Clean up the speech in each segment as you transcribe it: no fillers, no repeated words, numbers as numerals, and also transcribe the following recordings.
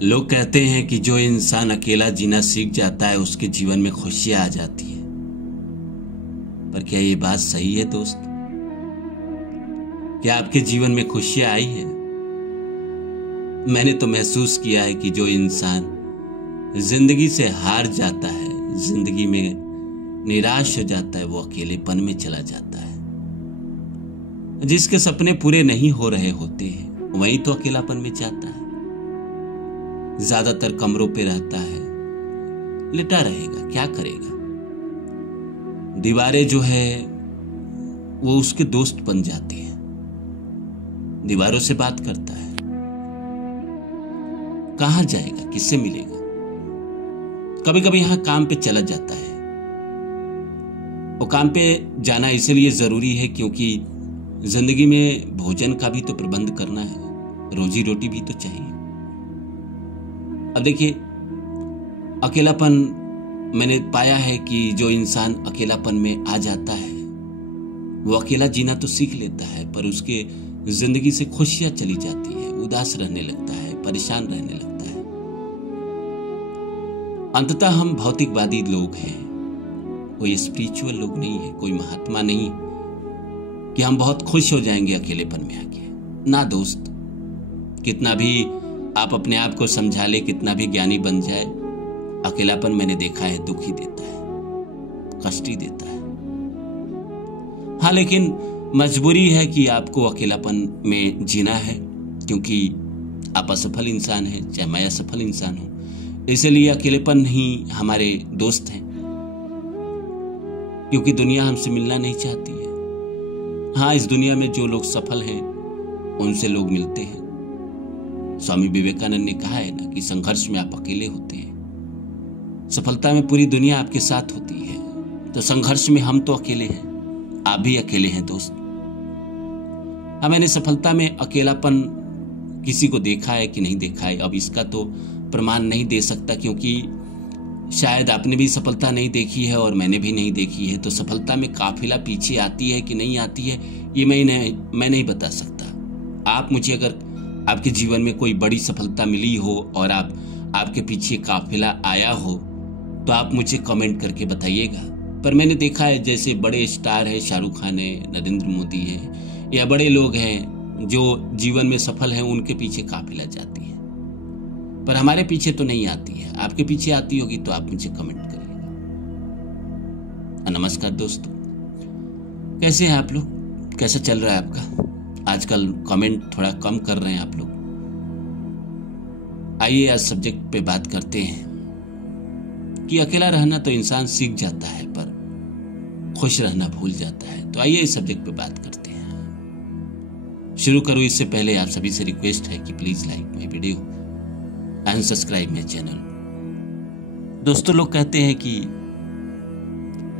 लोग कहते हैं कि जो इंसान अकेला जीना सीख जाता है उसके जीवन में खुशियां आ जाती है। पर क्या ये बात सही है दोस्त? क्या आपके जीवन में खुशियां आई है? मैंने तो महसूस किया है कि जो इंसान जिंदगी से हार जाता है, जिंदगी में निराश हो जाता है, वो अकेलेपन में चला जाता है। जिसके सपने पूरे नहीं हो रहे होते हैं वही तो अकेलापन में जाता है। ज्यादातर कमरों पे रहता है, लेटा रहेगा, क्या करेगा। दीवारें जो है वो उसके दोस्त बन जाती हैं, दीवारों से बात करता है। कहां जाएगा, किससे मिलेगा। कभी कभी यहां काम पे चला जाता है। और काम पे जाना इसलिए जरूरी है क्योंकि जिंदगी में भोजन का भी तो प्रबंध करना है, रोजी रोटी भी तो चाहिए। अब देखिए, अकेलापन मैंने पाया है कि जो इंसान अकेलापन में आ जाता है वो अकेला जीना तो सीख लेता है, पर उसके जिंदगी से खुशियां चली जाती है, उदास रहने लगता है, परेशान रहने लगता है। अंततः हम भौतिकवादी लोग हैं, कोई स्पिरिचुअल लोग नहीं है, कोई महात्मा नहीं कि हम बहुत खुश हो जाएंगे अकेलेपन में आके। ना दोस्त, कितना भी आप अपने आप को समझा ले, कितना भी ज्ञानी बन जाए, अकेलापन मैंने देखा है दुख ही देता है, कष्ट ही देता है। हाँ, लेकिन मजबूरी है कि आपको अकेलापन में जीना है, क्योंकि आप असफल इंसान हैं, चाहे मैं असफल इंसान हूं। इसलिए अकेलेपन ही हमारे दोस्त हैं, क्योंकि दुनिया हमसे मिलना नहीं चाहती है। हाँ, इस दुनिया में जो लोग सफल हैं उनसे लोग मिलते हैं। स्वामी विवेकानंद ने कहा है ना कि संघर्ष में आप अकेले होते हैं, सफलता में पूरी दुनिया आपके साथ होती है। तो संघर्ष में हम तो अकेले हैं, आप भी अकेले हैं दोस्त। हाँ, मैंने सफलता में अकेलापन किसी को देखा है कि नहीं देखा है, अब इसका तो प्रमाण नहीं दे सकता, क्योंकि शायद आपने भी सफलता नहीं देखी है और मैंने भी नहीं देखी है। तो सफलता में काफिला पीछे आती है कि नहीं आती है, ये मैं नहीं बता सकता। आप मुझे, अगर आपके जीवन में कोई बड़ी सफलता मिली हो और आपके पीछे काफिला आया हो तो आप मुझे कमेंट करके बताइएगा। पर मैंने देखा है, जैसे बड़े स्टार हैं, शाहरुख खान है, नरेंद्र मोदी है, या बड़े लोग हैं जो जीवन में सफल हैं, उनके पीछे काफिला जाती है, पर हमारे पीछे तो नहीं आती है। आपके पीछे आती होगी तो आप मुझे कमेंट करिएगा। नमस्कार दोस्तों, कैसे हैं आप लोग? कैसा चल रहा है आपका? आजकल कमेंट थोड़ा कम कर रहे हैं आप लोग। आइए आज सब्जेक्ट पे बात करते हैं कि अकेला रहना तो इंसान सीख जाता है, पर खुश रहना भूल जाता है। तो आइए इस सब्जेक्ट पे बात करते हैं। शुरू करूं इससे पहले आप सभी से रिक्वेस्ट है कि please like my video and subscribe my channel. दोस्तों, लोग कहते हैं कि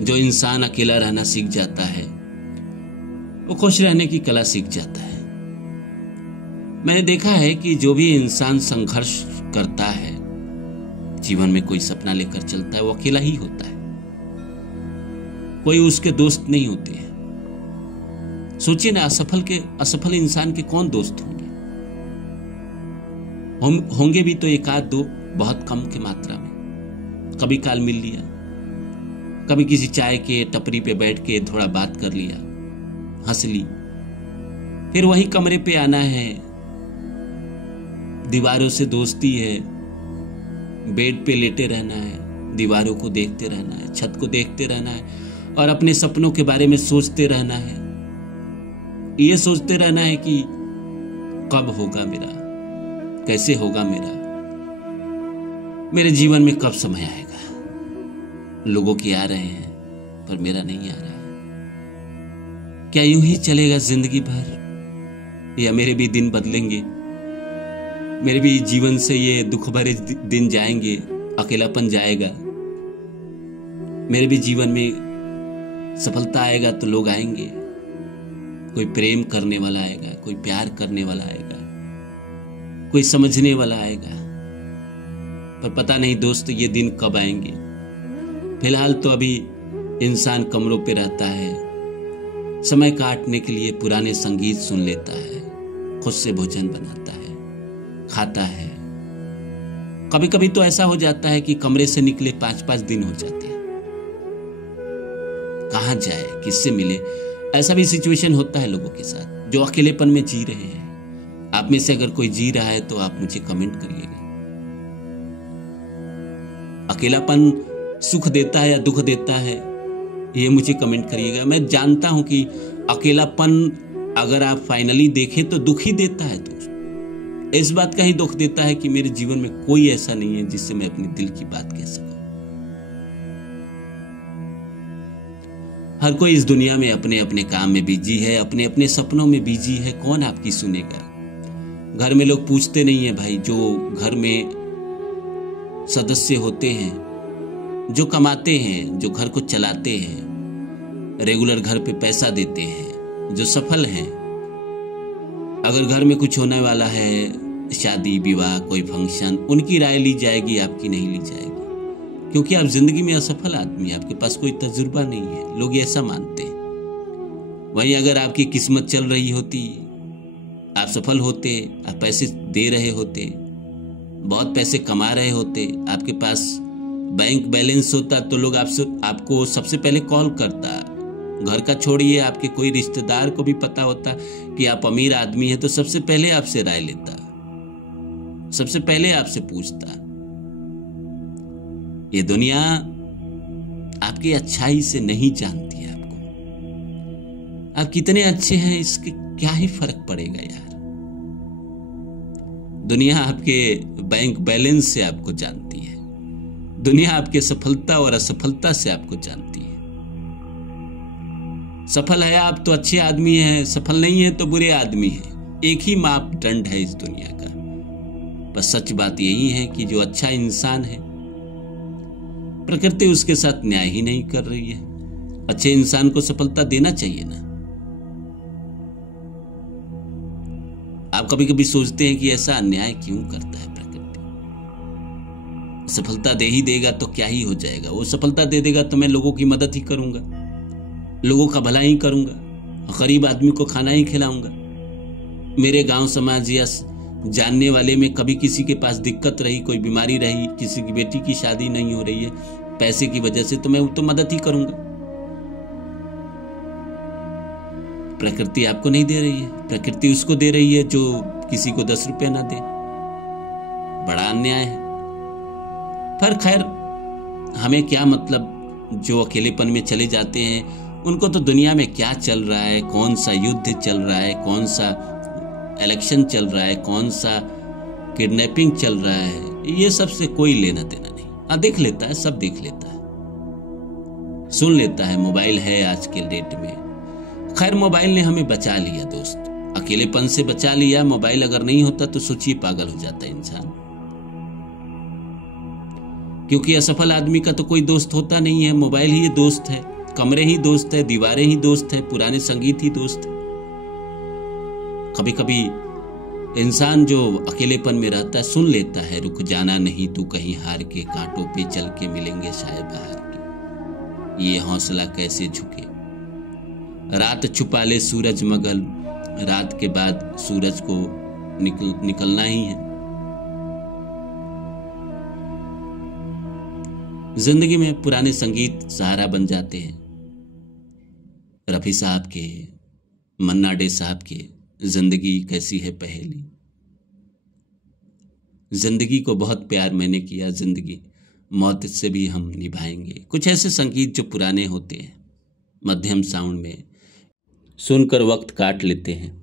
जो इंसान अकेला रहना सीख जाता है वो खुश रहने की कला सीख जाता है। मैंने देखा है कि जो भी इंसान संघर्ष करता है, जीवन में कोई सपना लेकर चलता है, वो अकेला ही होता है, कोई उसके दोस्त नहीं होते हैं। सोचिए ना, असफल इंसान के कौन दोस्त होंगे? होंगे भी तो एक आध दो, बहुत कम की मात्रा में। कभी काल मिल लिया, कभी किसी चाय के टपरी पे बैठ के थोड़ा बात कर लिया, हंस ली, फिर वही कमरे पे आना है, दीवारों से दोस्ती है, बेड पे लेटे रहना है, दीवारों को देखते रहना है, छत को देखते रहना है और अपने सपनों के बारे में सोचते रहना है। ये सोचते रहना है कि कब होगा मेरा, कैसे होगा मेरे जीवन में कब समय आएगा। लोगों के आ रहे हैं पर मेरा नहीं आ रहा है। क्या यूं ही चलेगा जिंदगी भर, या मेरे भी दिन बदलेंगे? मेरे भी जीवन से ये दुख भरे दिन जाएंगे, अकेलापन जाएगा। मेरे भी जीवन में सफलता आएगा तो लोग आएंगे, कोई प्रेम करने वाला आएगा, कोई प्यार करने वाला आएगा, कोई समझने वाला आएगा। पर पता नहीं दोस्त, ये दिन कब आएंगे। फिलहाल तो अभी इंसान कमरों पे रहता है, समय काटने के लिए पुराने संगीत सुन लेता है, खुद से भोजन बनाता है, खाता है, कभी कभी तो ऐसा हो जाता है कि कमरे से निकले 5-5 दिन हो जाते हैं। कहाँ जाए, किससे मिले, ऐसा भी सिचुएशन होता है लोगों के साथ जो अकेलेपन में जी रहे हैं। आप में से अगर कोई जी रहा है तो आप मुझे कमेंट करिएगा। अकेलापन सुख देता है या दुख देता है, ये मुझे कमेंट करिएगा। मैं जानता हूं कि अकेलापन अगर आप फाइनली देखें तो दुख ही देता है दोस्त। इस बात का ही दुख देता है कि मेरे जीवन में कोई ऐसा नहीं है जिससे मैं अपने दिल की बात कह सकूं। हर कोई इस दुनिया में अपने अपने काम में बिजी है, अपने अपने सपनों में बिजी है। कौन आपकी सुनेगा? घर में लोग पूछते नहीं है भाई। जो घर में सदस्य होते हैं, जो कमाते हैं, जो घर को चलाते हैं, रेगुलर घर पे पैसा देते हैं, जो सफल हैं, अगर घर में कुछ होने वाला है, शादी विवाह कोई फंक्शन, उनकी राय ली जाएगी, आपकी नहीं ली जाएगी। क्योंकि आप जिंदगी में असफल आदमी, आपके पास कोई तजुर्बा नहीं है, लोग ऐसा मानते हैं। वहीं अगर आपकी किस्मत चल रही होती, आप सफल होते, आप पैसे दे रहे होते, बहुत पैसे कमा रहे होते, आपके पास बैंक बैलेंस होता, तो लोग आपको सबसे पहले कॉल करता। घर का छोड़िए, आपके कोई रिश्तेदार को भी पता होता कि आप अमीर आदमी हैं तो सबसे पहले आपसे राय लेता, सबसे पहले आपसे पूछता। ये दुनिया आपकी अच्छाई से नहीं जानती है आपको। आप कितने अच्छे हैं इसके क्या ही फर्क पड़ेगा यार। दुनिया आपके बैंक बैलेंस से आपको जानती है। दुनिया आपके सफलता और असफलता से आपको जानती है। सफल है आप तो अच्छे आदमी हैं, सफल नहीं है तो बुरे आदमी हैं। एक ही मापदंड है इस दुनिया का। बस सच बात यही है कि जो अच्छा इंसान है, प्रकृति उसके साथ न्याय ही नहीं कर रही है। अच्छे इंसान को सफलता देना चाहिए ना। आप कभी कभी सोचते हैं कि ऐसा अन्याय क्यों करता है प्रकृति। सफलता दे ही देगा तो क्या ही हो जाएगा। वो सफलता दे देगा तो मैं लोगों की मदद ही करूंगा, लोगों का भला ही करूंगा, गरीब आदमी को खाना ही खिलाऊंगा। मेरे गांव समाज या जानने वाले में कभी किसी के पास दिक्कत रही, कोई बीमारी रही, किसी की बेटी की शादी नहीं हो रही है पैसे की वजह से, तो मैं तो मदद ही करूंगा। प्रकृति आपको नहीं दे रही है, प्रकृति उसको दे रही है जो किसी को 10 रुपया ना दे। बड़ा अन्याय है। पर खैर, हमें क्या मतलब। जो अकेलेपन में चले जाते हैं उनको तो दुनिया में क्या चल रहा है, कौन सा युद्ध चल रहा है, कौन सा इलेक्शन चल रहा है, कौन सा किडनैपिंग चल रहा है, ये सब से कोई लेना देना नहीं। देख लेता है, सब देख लेता है, सुन लेता है। मोबाइल है आज के डेट में। खैर, मोबाइल ने हमें बचा लिया दोस्त, अकेलेपन से बचा लिया। मोबाइल अगर नहीं होता तो सोचिए पागल हो जाता इंसान। क्योंकि असफल आदमी का तो कोई दोस्त होता नहीं है, मोबाइल ही दोस्त है, कमरे ही दोस्त है, दीवारें ही दोस्त है, पुराने संगीत ही दोस्त है। कभी कभी इंसान जो अकेलेपन में रहता है सुन लेता है, रुक जाना नहीं तू कहीं हार के, कांटों पे चल के मिलेंगे शायद बाहर के, ये हौसला कैसे झुके। रात छुपा ले सूरज मगल, रात के बाद सूरज को निकलना ही है। जिंदगी में पुराने संगीत सहारा बन जाते हैं। रफी साहब के, मन्ना डे साहब के जिंदगी कैसी है पहेली। जिंदगी को बहुत प्यार मैंने किया, जिंदगी मौत से भी हम निभाएंगे। कुछ ऐसे संगीत जो पुराने होते हैं, मध्यम साउंड में सुनकर वक्त काट लेते हैं।